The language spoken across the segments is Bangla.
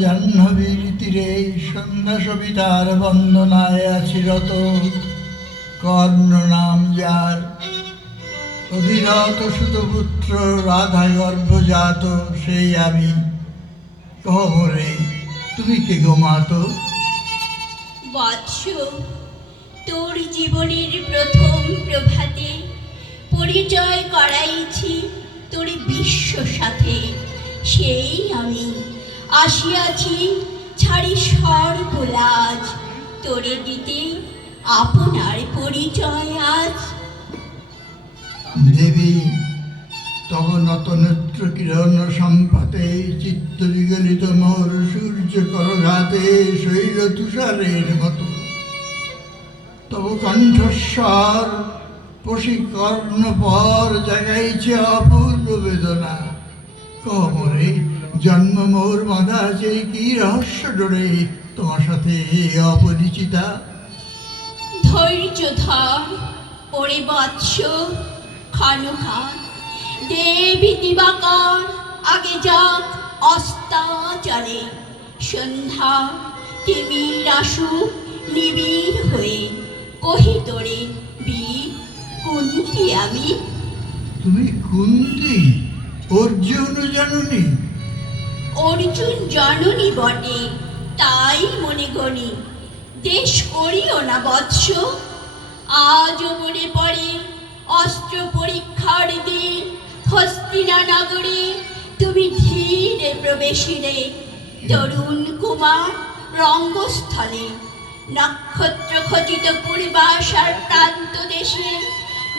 জাহ্নবীর তীরে সন্ধ্যা সবিতার বন্দনায় আছি রত। কর্ণ নাম যার। অধীনত সুতপুত্র রাধা গর্ভজাত, সেই আমি। কহরে, তুমি কে গো মাতো বৎস, তোর জীবনের প্রথম প্রভাতে পরিচয় করাইছি তোর বিশ্ব সাথে সেই আমি। আসিয়াছি, ছাড়ি সর্বলাজ তোরে দিতে আপনার পরিচয় আজ। দেবী তব নত নেত্র কিরণ সম্পাতে চিত্ত বিগলিত মোর সূর্য করঘাতে শৈল তুষারের মতো। তব কণ্ঠস্বর পশি কর্ণ পর জাগাইছে অপূর্ব বেদনা। কমরে জন্ম মোর বাঁধা আছে কি রহস্য ডোরে তোমার সাথে অপরিচিতা? ধৈর্য ধর ওরে বৎস খানুখান দেবী দিবাকর আগে যাক অস্তাচলে। সন্ধ্যা তিমির আসু নিবিড় হয়ে কহি তোরে বীর কুন্তি আমি? তুমি কুন্তি অর্জুন জাননি। অর্জুন জননী বটে, তাই মনে গণি, দেশ করিও না বৎস। আজও মনে পড়ে অস্ত্র পরীক্ষার দিন, হস্তিনা তুমি ধীরে প্রবেশিলে, তরুণ কুমার রঙ্গস্থলে, নক্ষত্র খচিত পূর্বাশার প্রান্ত দেশে,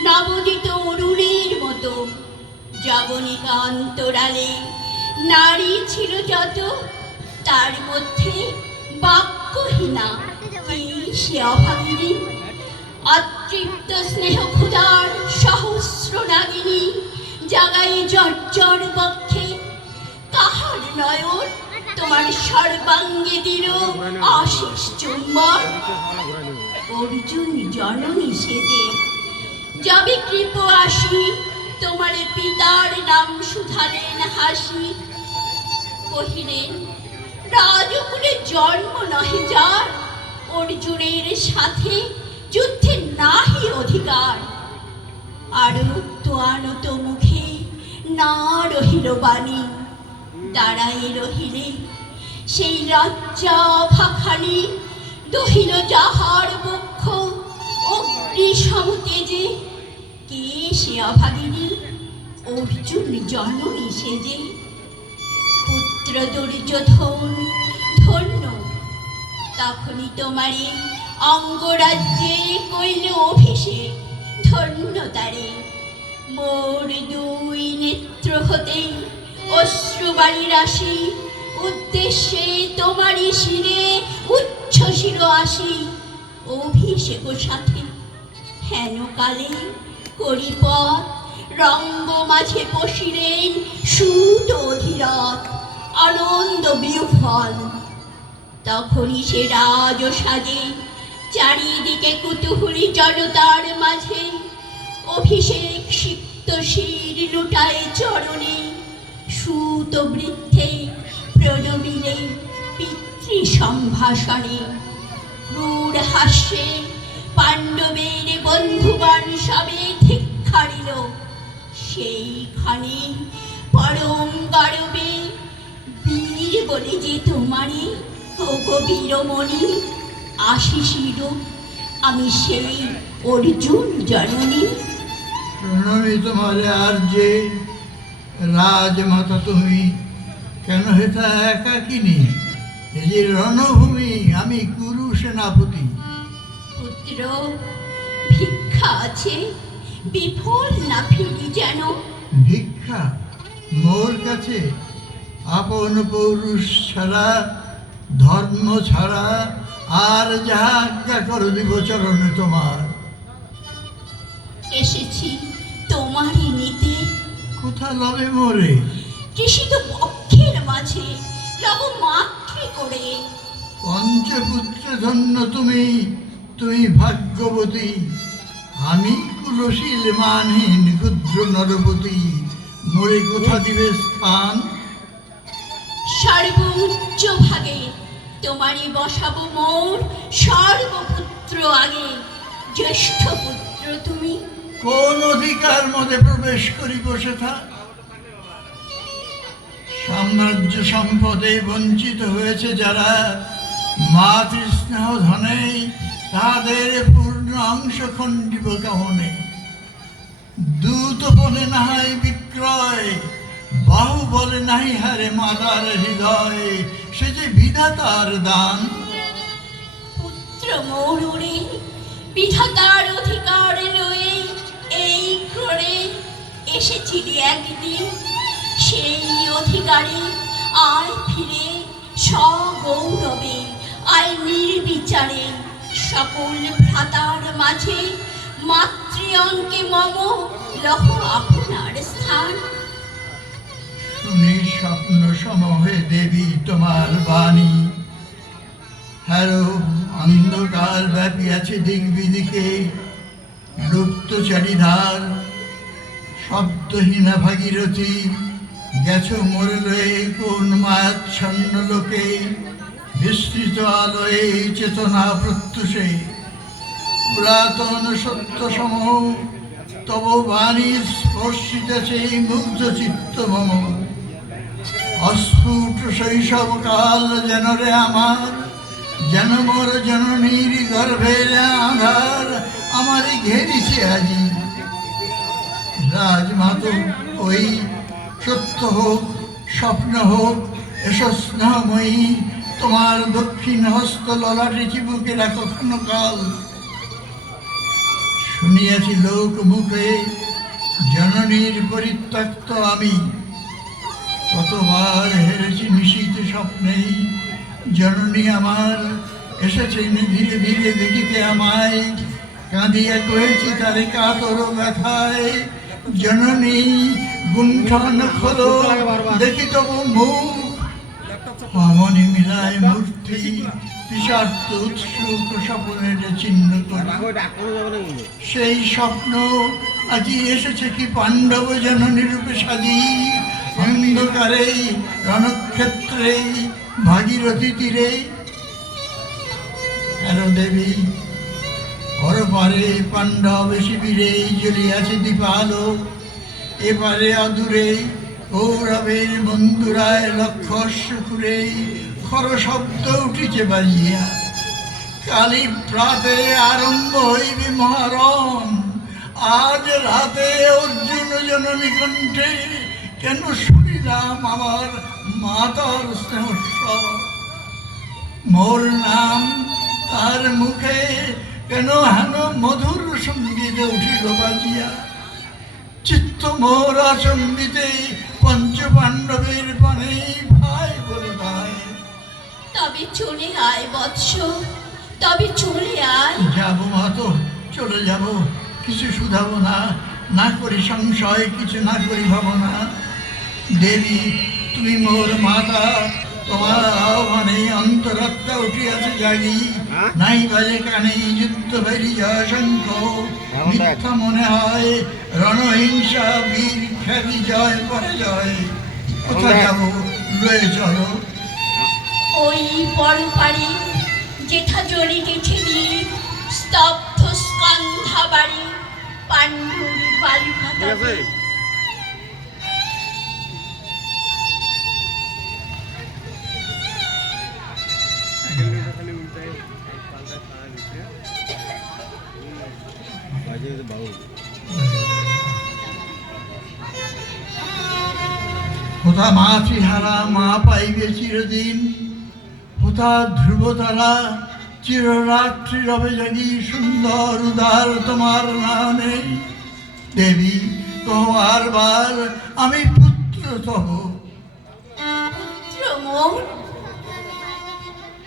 নবদিত অরুণের মতো জবনিকা অন্তরালে। নারী ছিল যত, তার মধ্যে বাক্যহীনা সে অভাগিনী। অতৃপ্ত স্নেহ ক্ষুদার সহস্র নাগিনী জাগাই জর্জর বক্ষে। কাহার নয়ন? তোমার সর্বাঙ্গে দিল আশিস চুম্বন। অর্জুন জননী সেজে, যাবে কৃপ আসি, তোমার পিতার নাম সুধালেন হাসি। কহিলেন, রাজকুলে জন্ম নহে যার, অর্জুনের সাথে যুদ্ধে নাহি অধিকার। আরক্ত আনত মুখে না রহিল বাণী দাঁড়াই রহিলে সেই লজ্জা ভাখানি, দহিল যাহার বক্ষ, অগ্নি সমতেজে। কে সে অভাগিনী? অর্জুন জননী সেজে। পুত্র দুর্যোধন ধন্য। তখনই তোমারে অঙ্গরাজ্যে কইল অভিষেক, ধন্য তারে। মোর দুই নেত্র হতে অশ্রুবাণী রাশি, উদ্দেশ্যে তোমারই শিরে উচ্ছ্বসির আসি। অভিষেক সাথে হেন কালে করিপথ, রঙ্গ মাঝে বসিলেন সুত অধীরথ। আনন্দ বিহ্বল। তখনই সে রাজ সাজে, চারিদিকে কুতুহুলি জনতার মাঝে। অভিষেক সিক্ত শির লুটায় চরণে, সুত বৃদ্ধে প্রণমিলে পিতৃ সম্ভাষণে ক্রূর হাস্যে পাণ্ডবের বন্ধুবান সবে ধিক্ষারিল। সেইখানে পরম গর্বে বলে যে তোমারে ও গো বীরমণি আশিসির আমি সেই অর্জুন জননী। প্রণমী তোমার আর যে রাজমাতা তুমি কেন হেতা একাকিনী এই যে রণভূমি আমি কুরু সেনাপতি। পুত্র ভিক্ষা আছে বিফল না ফিরি যেন? ভিক্ষা মোর কাছে আপন পুরুষ ছাড়া ধর্ম ছাড়া আর যাহা আজ্ঞা করো দিব চরণে তোমার। এসেছি তোমারই নিতে। কোথা লবে মোরে? কৃষিত পক্ষের মাঝে লব মাতৃ করে। পঞ্চপুত্র ধন্য তুমি তুমি ভাগ্যবতী। আমি কুলশীল মানহীন ক্ষুদ্র নরপতি। মোরে কোথা দিবে স্থান? সর্বোচ্চ ভাগে। তোমারই বসাবো মোর সর্বপুত্র আগে। জ্যেষ্ঠ পুত্র তুমি। কোন অধিকার মধ্যে প্রবেশ করি বসে থাক সাম্রাজ্য সম্পদে বঞ্চিত হয়েছে যারা মাতৃস্নেহ ধনে তাদের পূর্ণ অংশ খণ্ডিব কামনে দূত বলে নাহাই বিক্রয় বলে হারে মাতার হৃদয়, সে যে বিধাতার দান। পুত্র মৌরে বিধাতার অধিকার লয়ে এই করে এসেছিলি একদিন। সেই অধিকারে আয় ফিরে সগৌরবে, আয় নির্বিচারে। সকল ভ্রাতার মাঝে মাতৃ অঙ্কে মম, লহ আপনার স্থান। শুনি স্বপ্ন সমহে দেবী তোমার বাণী। হ্যারো অন্ধকার ব্যাপী আছে দিক বিদিকে লুপ্ত চারিধার শব্দহীনা ভাগীরথী, গেছো মরলে কোন মায়াচ্ছন্ন লোকে? বিস্তৃত আলোয় চেতনা প্রত্যুষে। পুরাতন সত্য সমূহ তব বাণী স্পর্শিতেছে মুগ্ধ চিত্ত অস্ফুট শৈশব কাল যেন রে আমার, যেন মোর জননীর গর্ভের আধার আমারে ঘেরিছে আজি। রাজমাত, ওই সত্য হোক, স্বপ্ন হোক এসো স্নেহময়ী তোমার দক্ষিণ হস্ত ললাটে চিবুকে রাখো কাল শুনিয়াছি লোক মুখে জননীর পরিত্যক্ত আমি। কতবার হেরেছি নিশীত স্বপ্নেই। জননী আমার এসেছেন ধীরে ধীরে দেখিতে আমায়। কাঁদিয়া কয়েছি তারে কাতর ব্যথায়। জননী, গুণ্ঠন খোলো দেখি তবু মুখ। অমনি মিলায় মূর্তি বিষার্থ উৎসুক স্বপনের চিহ্ন সেই স্বপ্ন আজি এসেছে কি পাণ্ডব জননী রূপে সাজি অন্ধকারে রণক্ষেত্রে ভাগীরথী তীরে হ্যালো দেবী পরপারে পাণ্ডব শিবিরে জ্বলিয়াছে দীপালো এপারে অদূরে কৌরবের বন্ধুরায় লক্ষ্য খুলে খর শব্দ উঠিছে বাজিয়া। কালী প্রাতে আরম্ভ হইবে মহারণ আজ রাতে অর্জুন জননী কেন শুনিলাম আমার মাতার স্নেহ মোর নাম তার মুখে কেন হেন মধুর সঙ্গীতে উঠিল বাজিয়া? চিত্ত মোর আচম্বিতে পঞ্চ পাণ্ডবের পানে ভাই বলে ভাই। তবে চলে আয় বৎস তবে চলে আয়। যাব মাতো চলে যাব। কিছু শুধাবো না না করি সংশয় কিছু না করি ভাবনা। দেবী তুমি মোর মাতা। তোমার আহ্বানে অন্তরাত্মা উঠিয়াছে জাগি। নাই বাজে কানে যুদ্ধ ভেরি জয় শঙ্খ মিথ্যা মনে হয় রণহিংসা বীর খ্যাতি জয় পরে জয়। কোথায় যাব? রয়ে চলো। ওই পরপারে যেথা জড়ি গেছিলি স্তব্ধ স্কন্ধা বাড়ি পাণ্ডুর বালুকা তবে। কোথা মাতৃহারা মা পাইবে চিরদিন। কোথা ধ্রুবতারা চিররাত্রি রবে জাগি সুন্দর উদার তোমার নামে। দেবী কহ আর বার আমি পুত্র তহ।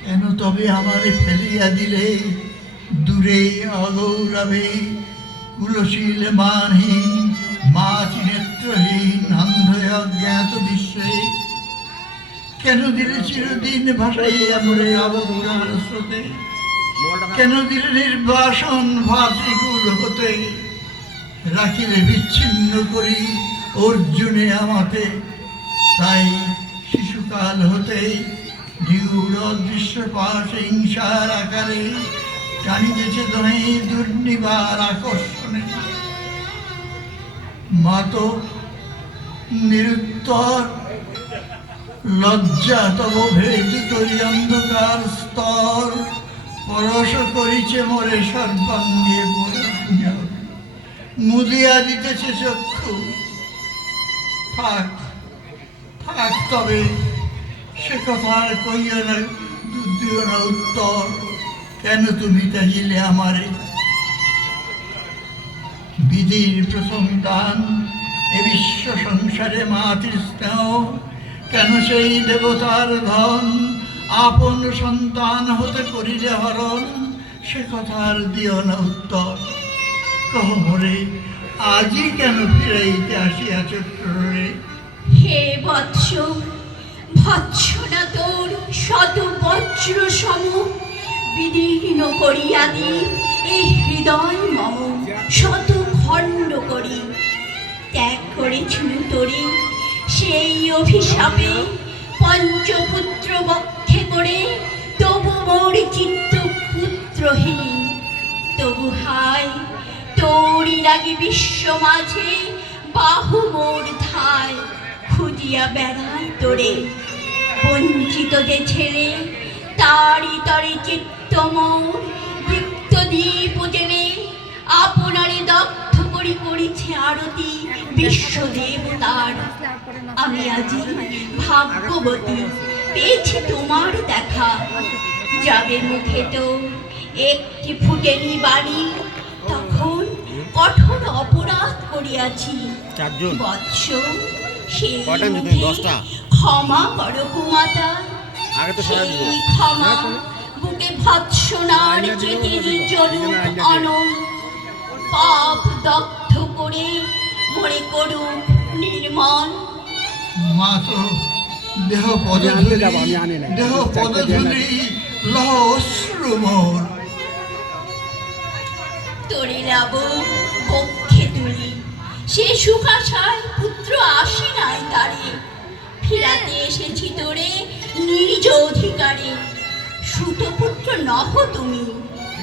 কেন তবে আমারে ফেলিয়া দিলে? দূরে অগৌরবে কুলশীল মানহীন মাছ নেত্রহীন অন্ধ অজ্ঞাত কেন দিলে চিরদিন ভাসাইয়া মরে অবগুণার স্রোতে? কেন দিলে নির্বাসন ভাতৃকুল হতে রাখিলে বিচ্ছিন্ন করি অর্জুনে আমাতে তাই শিশু কাল হতেই দৃঢ় অদৃশ্য পাশ হিংসার আকারে টানিতেছে দহে দুর্নিবার আকর্ষণে। মা তো নিরুত্তর লজ্জা তব ভেদ করি অন্ধকার স্তর। পরশ করিছে মরে সর্বাঙ্গে মুদিয়া দিতেছে চক্ষু। থাক থাক তবে, সে কথা আর কইও না দিও উত্তর। কেন তুমি চাহিলে আমারে? বিধির প্রথম দান, এ বিশ্ব সংসারে মাতৃ স্নেহ কেন সেই দেবতার ধন আপন সন্তান হতে করিলে হরণ? সে কথার দিও না উত্তর। কহরে আজই কেন ফিরাইতে আসিয়াছ রে হে বৎস ভৎসনা তোর শত বজ্র সম বিদীর্ণ করিয়া দি এই হৃদয় মম, শত খণ্ড করি। ত্যাগ করেছিল তোরে সেই অভিশাপে পঞ্চপুত্র বক্ষে করে তবু মোর চিত্ত পুত্রহীন। তবু হায়, তোরই লাগি বিশ্ব মাঝে বাহু মোর ধায়, খুঁজিয়া বেড়ায় তোরে। বঞ্চিত যে ছেলে তারি তরে চিত্ত মোর, দীপ্ত দগ্ধ করি করিছে আরতি বিশ্ব দেবতার আমি আজি ভাগ্যবতী। পেয়েছি তোমার দেখা। যাবে মুখে তো একটি ফুটেনি বাণী। তখন কঠোর অপরাধ করিয়াছি। বৎস সেই? ক্ষমা করো কুমাতা। আগে তো সবাই সেই ক্ষমা বুকে ভৎসনার চেতেরি জরুক অনল পাপ দগ্ধ করে মরে করুক নির্মল। মা তো দেহ পদধূলি। দেহ পদধূলি লহ তোরে লাব পক্ষে তুলি। সে সুখাশায় পুত্র আসে নাই তারে। ফিরাতে এসেছি তোরে নিজ অধিকারে। সুতপুত্র নহ তুমি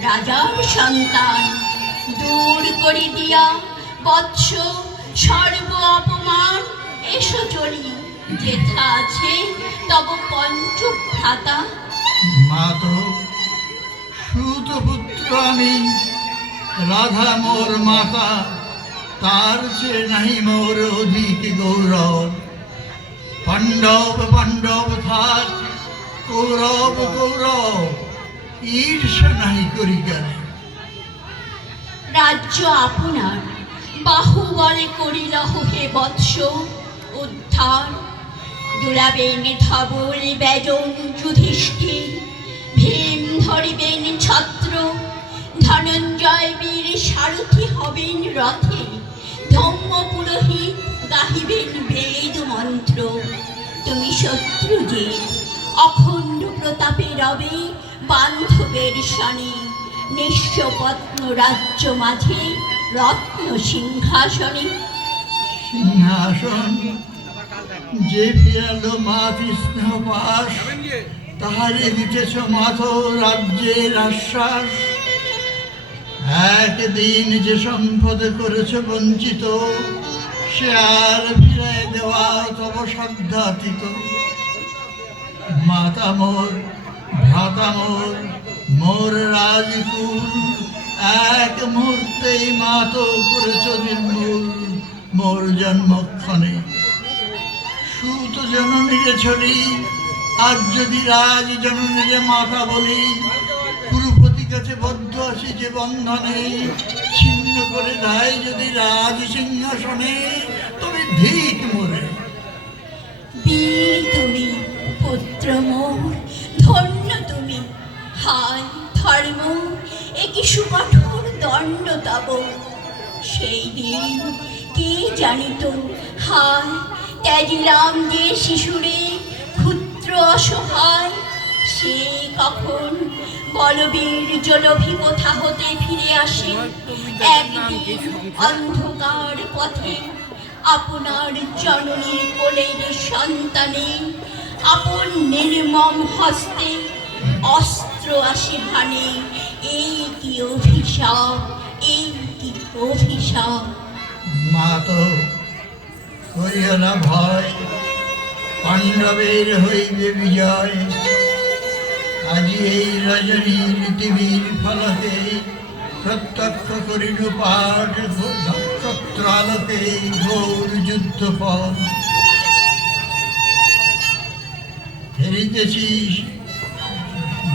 রাজার সন্তান। দূর করে দিয়া, বৎস সর্ব অপমান, এসো চলি। যেথা আছে তব পঞ্চভ্রাতা। মা তো সুত পুত্র আমি, রাধা মোর মাতা, তার চেয়ে নাহি মোর অধিক গৌরব। পাণ্ডব পাণ্ডব থাক, কৌরব কৌরব, ঈর্ষা নাহি করি কেন? রাজ্য আপনার। বাহু বলে করিলহ হে বৎস, উদ্ধার। দুলাবেন ধবল বেজন যুধিষ্ঠির ভীম ধরিবেন ছত্র। ধনঞ্জয় বীর সারথি হবেন রথে। ধম্ম পুরোহিত গাহিবেন বেদ মন্ত্র। তুমি শত্রুজিৎ অখণ্ড প্রতাপে রবে বান্ধবের সনে নিঃস্বপত্ন রাজ্য মাঝে রত্ন সিংহাসনে। সিংহাসন যে ফিরালো স্নেহ পাশ তাহারে দিতেছ মাথ রাজ্যের আশ্বাস। একদিন যে সম্পদ করেছ বঞ্চিত, সে আর ফিরাই দেওয়া তব সাধ্যাতীত। মাতা মোর ভ্রাতা মোর রাজকুল এক মুহূর্তেই মাত করেছ নির্মূল মোর জন্মক্ষণে। সুত জননীরে ছড়ি আজ যদি রাজ জননীরে মাতা বলি কুরুপতি কাছে বদ্ধ আসি যে বন্ধনে, ছিন্ন করে দেয় যদি রাজ সিংহাসনে, তবে ধিক মোরে। তুমি পুত্র মোর ধন্য তুমি হায় ধর্ম একই সুকঠোর দণ্ড তব। সেই দিন কে জানিত? হায়, ত্যাজিলাম যে শিশুরে ক্ষুদ্র অসহায়। সে কখন বলবীর জলভি কোথা হতে ফিরে আসে? একদিন অন্ধকার পথে আপনার জননীর কোলের সন্তানে, আপন নির্মম হস্তে অস্ত্র আসে ভানে, এই কি অভিশাপ, এই কি অভিশাপ? মা তো করিও না ভয়, পাণ্ডবের হইবে বিজয়। আজি এই রজনীর দেবীর ফলকে প্রত্যক্ষ করিল পাঠ, নক্ষত্রালোকে গৌর যুদ্ধ পথ। হেরিতেছিস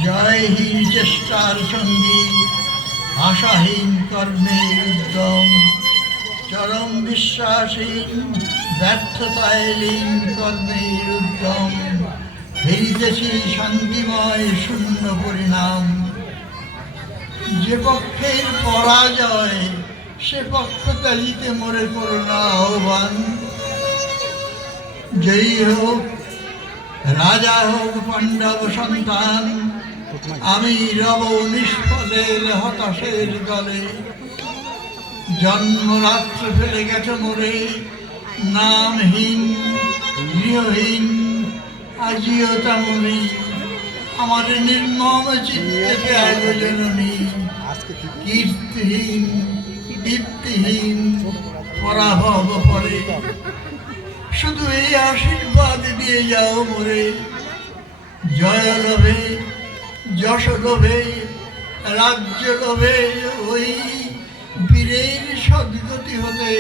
জয়হীন চেষ্টার সঙ্গে আশাহীন কর্মের উদ্যম, চরম বিশ্বাসহীন, ব্যর্থতায় লীন কর্মের উদ্যম ফেরিতেছি শান্তিময় শূন্য পরিণাম। যে পক্ষের পরাজয়, সে পক্ষ ত্যাজিতে মরে করোনা আহ্বান। জয়ী হোক, রাজা হোক পাণ্ডব সন্তান আমি রব নিষ্ফলের হতাশের দলে জন্মরাত্র ফেলে গেছে মোরে নামহীন, গৃহহীন, আজিও তেমনি আমার নির্মম চিত্তে জননী কীর্তিহীন, দীপ্তিহীন, পরাভব পরে। শুধু এই আশীর্বাদ দিয়ে যাও মোরে। জয় লোভে যশ লোভে রাজ্য লোভে ওই বীরের সদ্গতি হতে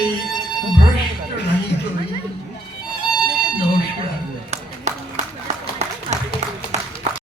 ভ্রষ্ট নাহি নমস্কার।